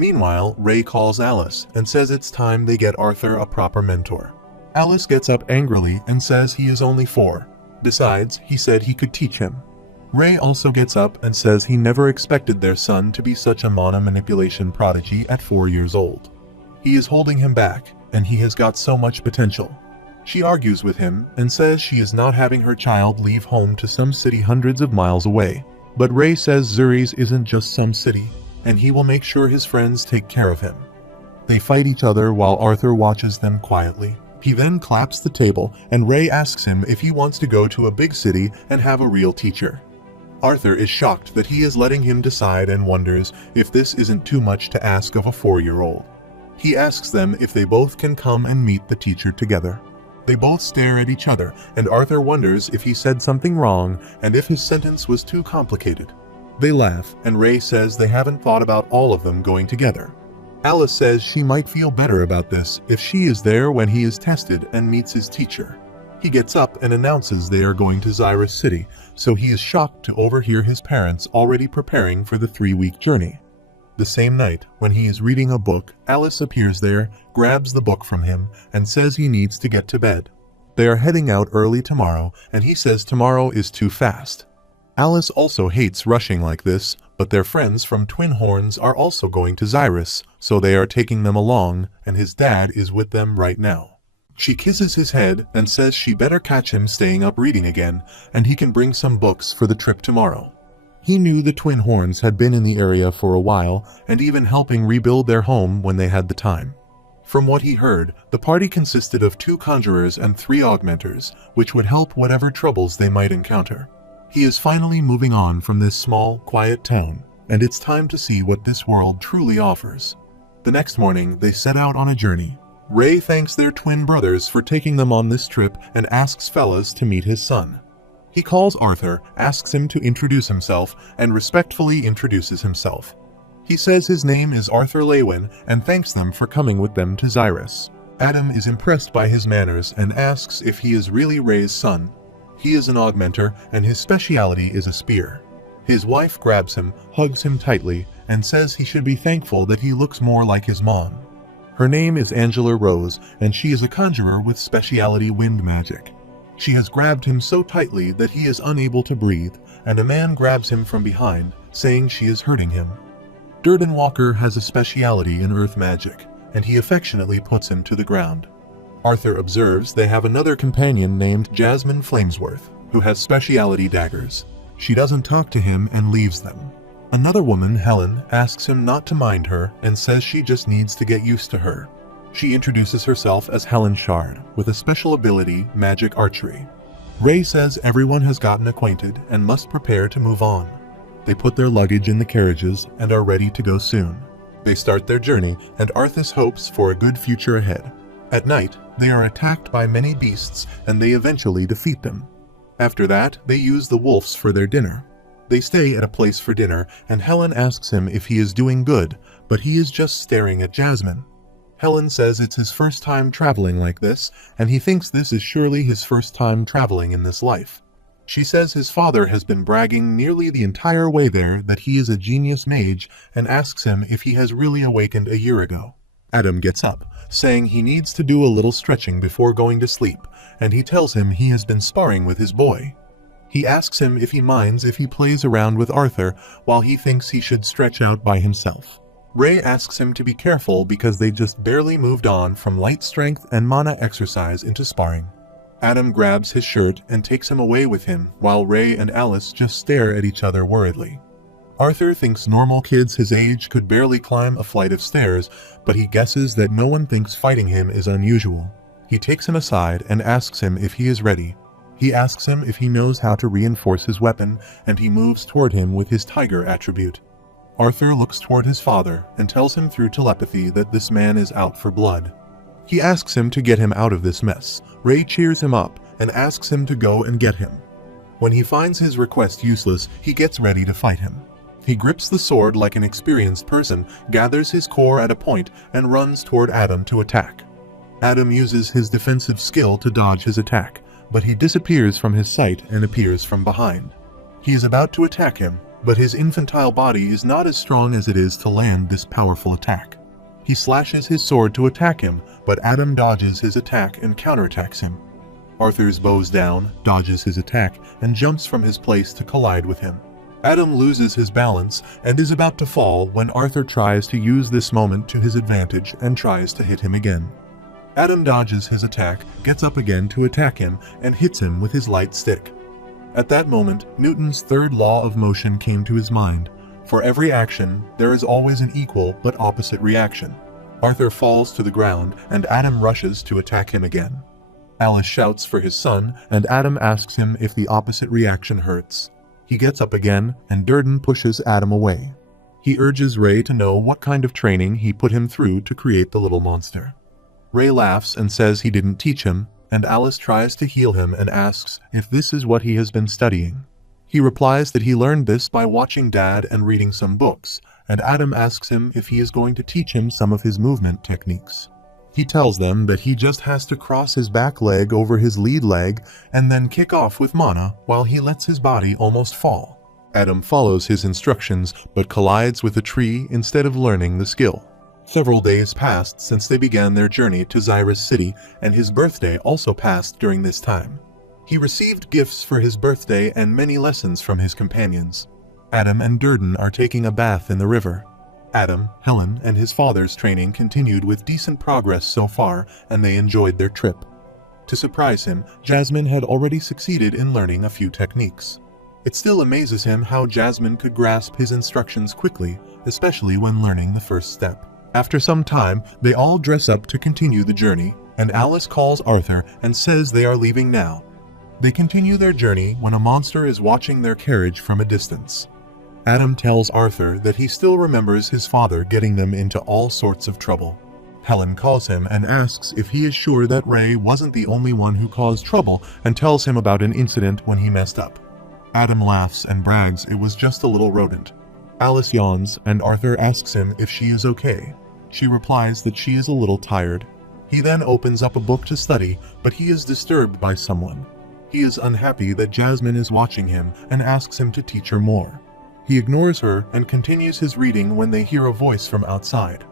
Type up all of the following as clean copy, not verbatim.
Meanwhile, Ray calls Alice and says it's time they get Arthur a proper mentor. Alice gets up angrily and says he is only 4. Besides, he said he could teach him. Ray also gets up and says he never expected their son to be such a mana manipulation prodigy at 4 years old. He is holding him back, and he has got so much potential. She argues with him and says she is not having her child leave home to some city hundreds of miles away. But Ray says Zuri's isn't just some city, and he will make sure his friends take care of him. They fight each other while Arthur watches them quietly. He then claps the table, and Ray asks him if he wants to go to a big city and have a real teacher. Arthur is shocked that he is letting him decide and wonders if this isn't too much to ask of a 4-year-old. He asks them if they both can come and meet the teacher together. They both stare at each other, and Arthur wonders if he said something wrong and if his sentence was too complicated. They laugh, and Ray says they haven't thought about all of them going together. Alice says she might feel better about this if she is there when he is tested and meets his teacher. He gets up and announces they are going to Zyrus City, so he is shocked to overhear his parents already preparing for the 3-week journey. The same night, when he is reading a book, Alice appears there, grabs the book from him, and says he needs to get to bed. They are heading out early tomorrow, and he says tomorrow is too fast. Alice also hates rushing like this, but their friends from Twin Horns are also going to Zyrus, so they are taking them along, and his dad is with them right now. She kisses his head and says she better catch him staying up reading again, and he can bring some books for the trip tomorrow. He knew the Twin Horns had been in the area for a while, and even helping rebuild their home when they had the time. From what he heard, the party consisted of 2 conjurers and 3 augmenters, which would help whatever troubles they might encounter. He is finally moving on from this small, quiet town, and it's time to see what this world truly offers. The next morning, they set out on a journey. Ray thanks their twin brothers for taking them on this trip and asks fellas to meet his son. He calls Arthur, asks him to introduce himself, and respectfully introduces himself. He says his name is Arthur Lewin and thanks them for coming with them to Zyrus. Adam is impressed by his manners and asks if he is really Ray's son. He is an augmenter and his speciality is a spear. His wife grabs him, hugs him tightly, and says he should be thankful that he looks more like his mom. Her name is Angela Rose, and she is a conjurer with speciality wind magic. She has grabbed him so tightly that he is unable to breathe, and a man grabs him from behind, saying she is hurting him. Durden Walker has a speciality in earth magic, and he affectionately puts him to the ground. Arthur observes they have another companion named Jasmine Flamesworth, who has speciality daggers. She doesn't talk to him and leaves them. Another woman, Helen, asks him not to mind her and says she just needs to get used to her. She introduces herself as Helen Shard, with a special ability, magic archery. Ray says everyone has gotten acquainted and must prepare to move on. They put their luggage in the carriages and are ready to go soon. They start their journey, and Arthas hopes for a good future ahead. At night, they are attacked by many beasts and they eventually defeat them. After that, they use the wolves for their dinner. They stay at a place for dinner, and Helen asks him if he is doing good, but he is just staring at Jasmine. Helen says it's his first time traveling like this, and he thinks this is surely his first time traveling in this life. She says his father has been bragging nearly the entire way there that he is a genius mage, and asks him if he has really awakened a year ago. Adam gets up, saying he needs to do a little stretching before going to sleep, and he tells him he has been sparring with his boy. He asks him if he minds if he plays around with Arthur, while he thinks he should stretch out by himself. Ray asks him to be careful because they just barely moved on from light strength and mana exercise into sparring. Adam grabs his shirt and takes him away with him, while Ray and Alice just stare at each other worriedly. Arthur thinks normal kids his age could barely climb a flight of stairs, but he guesses that no one thinks fighting him is unusual. He takes him aside and asks him if he is ready. He asks him if he knows how to reinforce his weapon, and he moves toward him with his tiger attribute. Arthur looks toward his father and tells him through telepathy that this man is out for blood. He asks him to get him out of this mess. Ray cheers him up and asks him to go and get him. When he finds his request useless, he gets ready to fight him. He grips the sword like an experienced person, gathers his core at a point, and runs toward Adam to attack. Adam uses his defensive skill to dodge his attack, but he disappears from his sight and appears from behind. He is about to attack him, but his infantile body is not as strong as it is to land this powerful attack. He slashes his sword to attack him, but Adam dodges his attack and counterattacks him. Arthur's bows down, dodges his attack, and jumps from his place to collide with him. Adam loses his balance and is about to fall when Arthur tries to use this moment to his advantage and tries to hit him again. Adam dodges his attack, gets up again to attack him, and hits him with his light stick. At that moment, Newton's third law of motion came to his mind. For every action, there is always an equal but opposite reaction. Arthur falls to the ground, and Adam rushes to attack him again. Alice shouts for his son, and Adam asks him if the opposite reaction hurts. He gets up again, and Durden pushes Adam away. He urges Ray to know what kind of training he put him through to create the little monster. Ray laughs and says he didn't teach him, and Alice tries to heal him and asks if this is what he has been studying. He replies that he learned this by watching Dad and reading some books, and Adam asks him if he is going to teach him some of his movement techniques. He tells them that he just has to cross his back leg over his lead leg and then kick off with mana while he lets his body almost fall. Adam follows his instructions but collides with a tree instead of learning the skill. Several days passed since they began their journey to Xyrus City, and his birthday also passed during this time. He received gifts for his birthday and many lessons from his companions. Adam and Durden are taking a bath in the river. Adam, Helen, and his father's training continued with decent progress so far, and they enjoyed their trip. To surprise him, Jasmine had already succeeded in learning a few techniques. It still amazes him how Jasmine could grasp his instructions quickly, especially when learning the first step. After some time, they all dress up to continue the journey, and Alice calls Arthur and says they are leaving now. They continue their journey when a monster is watching their carriage from a distance. Adam tells Arthur that he still remembers his father getting them into all sorts of trouble. Helen calls him and asks if he is sure that Ray wasn't the only one who caused trouble and tells him about an incident when he messed up. Adam laughs and brags it was just a little rodent. Alice yawns and Arthur asks him if she is okay. She replies that she is a little tired. He then opens up a book to study, but he is disturbed by someone. He is unhappy that Jasmine is watching him and asks him to teach her more. He ignores her and continues his reading when they hear a voice from outside.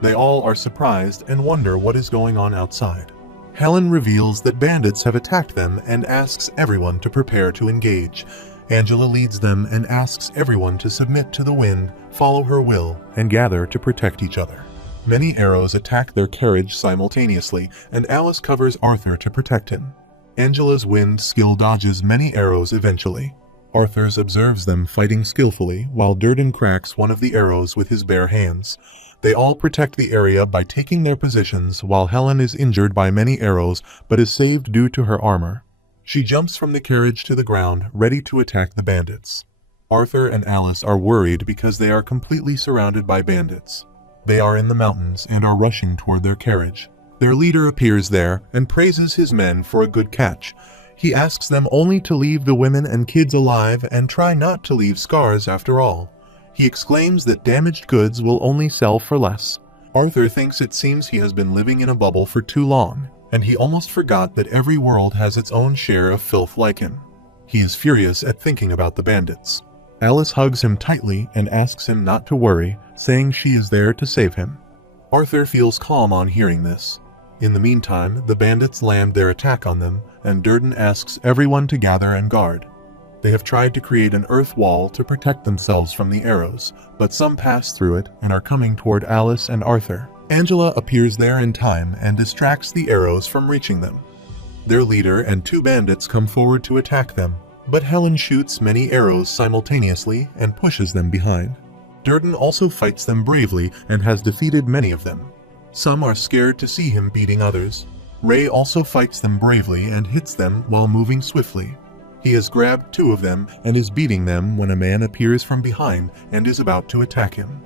They all are surprised and wonder what is going on outside. Helen reveals that bandits have attacked them and asks everyone to prepare to engage. Angela leads them and asks everyone to submit to the wind, follow her will, and gather to protect each other. Many arrows attack their carriage simultaneously, and Alice covers Arthur to protect him. Angela's wind skill dodges many arrows eventually. Arthur's observes them fighting skillfully, while Durden cracks one of the arrows with his bare hands. They all protect the area by taking their positions, while Helen is injured by many arrows but is saved due to her armor. She jumps from the carriage to the ground, ready to attack the bandits. Arthur and Alice are worried because they are completely surrounded by bandits. They are in the mountains and are rushing toward their carriage. Their leader appears there and praises his men for a good catch. He asks them only to leave the women and kids alive and try not to leave scars after all. He exclaims that damaged goods will only sell for less. Arthur thinks it seems he has been living in a bubble for too long, and he almost forgot that every world has its own share of filth like him. He is furious at thinking about the bandits. Alice hugs him tightly and asks him not to worry, saying she is there to save him. Arthur feels calm on hearing this. In the meantime, the bandits land their attack on them, and Durden asks everyone to gather and guard. They have tried to create an earth wall to protect themselves from the arrows, but some pass through it and are coming toward Alice and Arthur. Angela appears there in time and distracts the arrows from reaching them. Their leader and two bandits come forward to attack them, but Helen shoots many arrows simultaneously and pushes them behind. Durden also fights them bravely and has defeated many of them. Some are scared to see him beating others. Ray also fights them bravely and hits them while moving swiftly. He has grabbed two of them and is beating them when a man appears from behind and is about to attack him.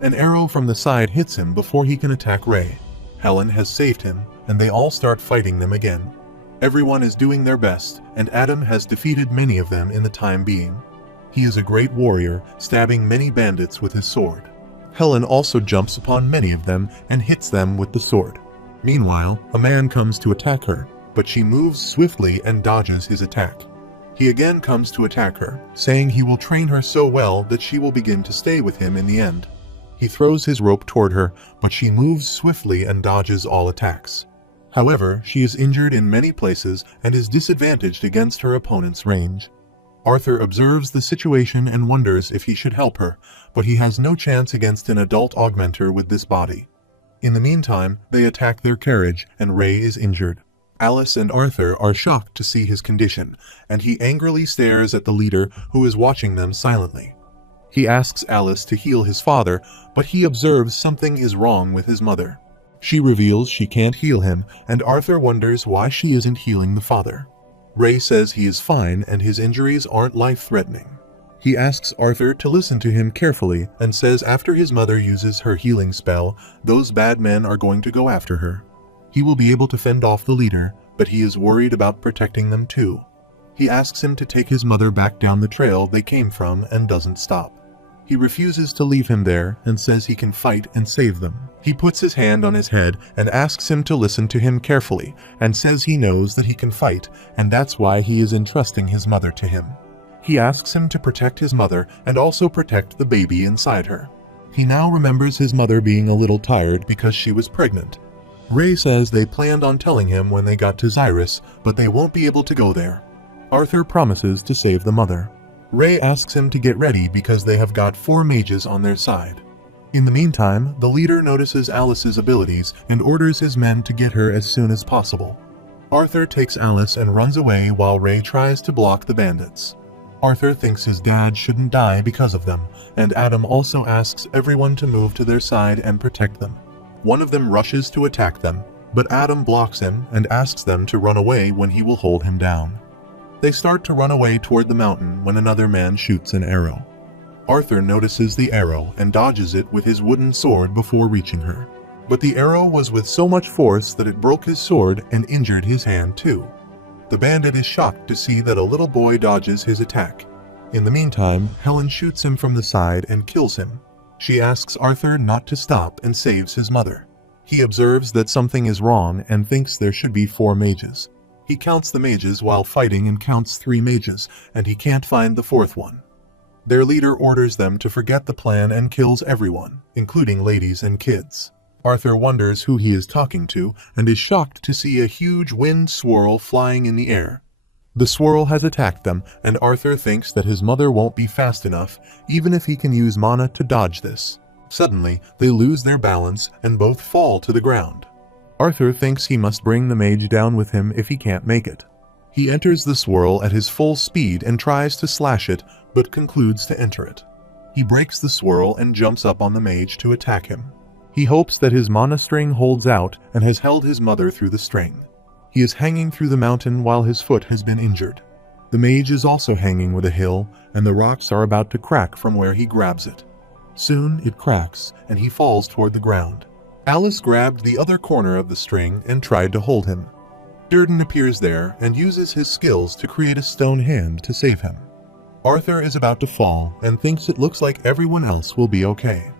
An arrow from the side hits him before he can attack Ray. Helen has saved him, and they all start fighting them again. Everyone is doing their best, and Adam has defeated many of them in the time being. He is a great warrior, stabbing many bandits with his sword. Helen also jumps upon many of them and hits them with the sword. Meanwhile, a man comes to attack her, but she moves swiftly and dodges his attack. He again comes to attack her, saying he will train her so well that she will begin to stay with him in the end. He throws his rope toward her, but she moves swiftly and dodges all attacks. However, she is injured in many places and is disadvantaged against her opponent's range. Arthur observes the situation and wonders if he should help her, but he has no chance against an adult augmenter with this body. In the meantime, they attack their carriage and Ray is injured. Alice and Arthur are shocked to see his condition, and he angrily stares at the leader who is watching them silently. He asks Alice to heal his father, but he observes something is wrong with his mother. She reveals she can't heal him, and Arthur wonders why she isn't healing the father. Ray says he is fine and his injuries aren't life-threatening. He asks Arthur to listen to him carefully and says after his mother uses her healing spell, those bad men are going to go after her. He will be able to fend off the leader, but he is worried about protecting them too. He asks him to take his mother back down the trail they came from and doesn't stop. He refuses to leave him there and says he can fight and save them. He puts his hand on his head and asks him to listen to him carefully and says he knows that he can fight and that's why he is entrusting his mother to him. He asks him to protect his mother and also protect the baby inside her. He now remembers his mother being a little tired because she was pregnant. Ray says they planned on telling him when they got to Xyrus, but they won't be able to go there. Arthur promises to save the mother. Ray asks him to get ready because they have got 4 mages on their side. In the meantime, the leader notices Alice's abilities and orders his men to get her as soon as possible. Arthur takes Alice and runs away while Ray tries to block the bandits. Arthur thinks his dad shouldn't die because of them, and Adam also asks everyone to move to their side and protect them. One of them rushes to attack them, but Adam blocks him and asks them to run away when he will hold him down. They start to run away toward the mountain when another man shoots an arrow. Arthur notices the arrow and dodges it with his wooden sword before reaching her. But the arrow was with so much force that it broke his sword and injured his hand too. The bandit is shocked to see that a little boy dodges his attack. In the meantime, Helen shoots him from the side and kills him. She asks Arthur not to stop and saves his mother. He observes that something is wrong and thinks there should be 4 mages. He counts the mages while fighting and counts 3 mages, and he can't find the 4th one. Their leader orders them to forget the plan and kills everyone, including ladies and kids. Arthur wonders who he is talking to and is shocked to see a huge wind swirl flying in the air. The swirl has attacked them, and Arthur thinks that his mother won't be fast enough, even if he can use mana to dodge this. Suddenly, they lose their balance and both fall to the ground. Arthur thinks he must bring the mage down with him if he can't make it. He enters the swirl at his full speed and tries to slash it, but concludes to enter it. He breaks the swirl and jumps up on the mage to attack him. He hopes that his mana string holds out and has held his mother through the string. He is hanging through the mountain while his foot has been injured. The mage is also hanging with a hill, and the rocks are about to crack from where he grabs it. Soon it cracks, and he falls toward the ground. Alice grabbed the other corner of the string and tried to hold him. Durden appears there and uses his skills to create a stone hand to save him. Arthur is about to fall and thinks it looks like everyone else will be okay.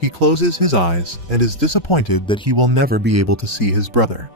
He closes his eyes and is disappointed that he will never be able to see his brother.